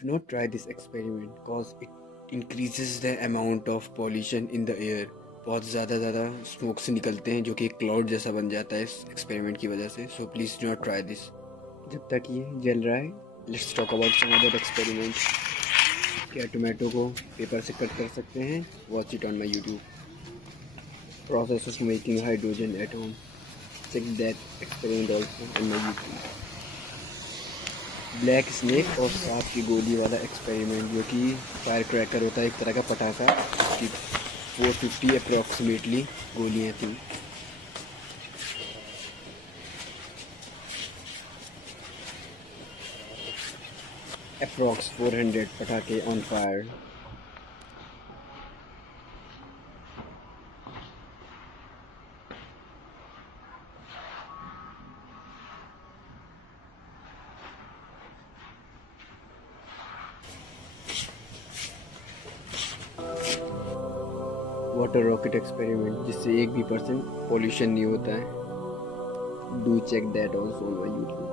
Do not try this experiment cause it increases the amount of pollution in the air. बहुत ज़्यादा स्मोक से निकलते हैं जो कि एक क्लाउड जैसा बन जाता है इस एक्सपेरिमेंट की वजह से. So please do not try this. जब तक ये जल रहा है, let's talk about some other experiment. क्या टोमेटो को पेपर से कट कर सकते हैं? Watch it on my YouTube. Process of making hydrogen at home. Check that experiment also on my YouTube. Black snake और सांप की गोली वाला एक्सपेरिमेंट, जो कि फायर क्रैकर होता है, एक तरह का पटाखा, उसकी 450 अप्रॉक्सीमेटली गोलियाँ थी. अप्रॉक्स 400 पटाखे on fire. Water rocket experiment, जिससे 1% पॉल्यूशन नहीं होता है. Do check that also on my YouTube.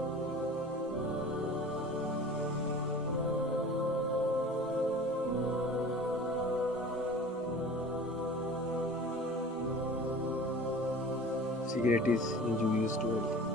Cigarette is injurious to health.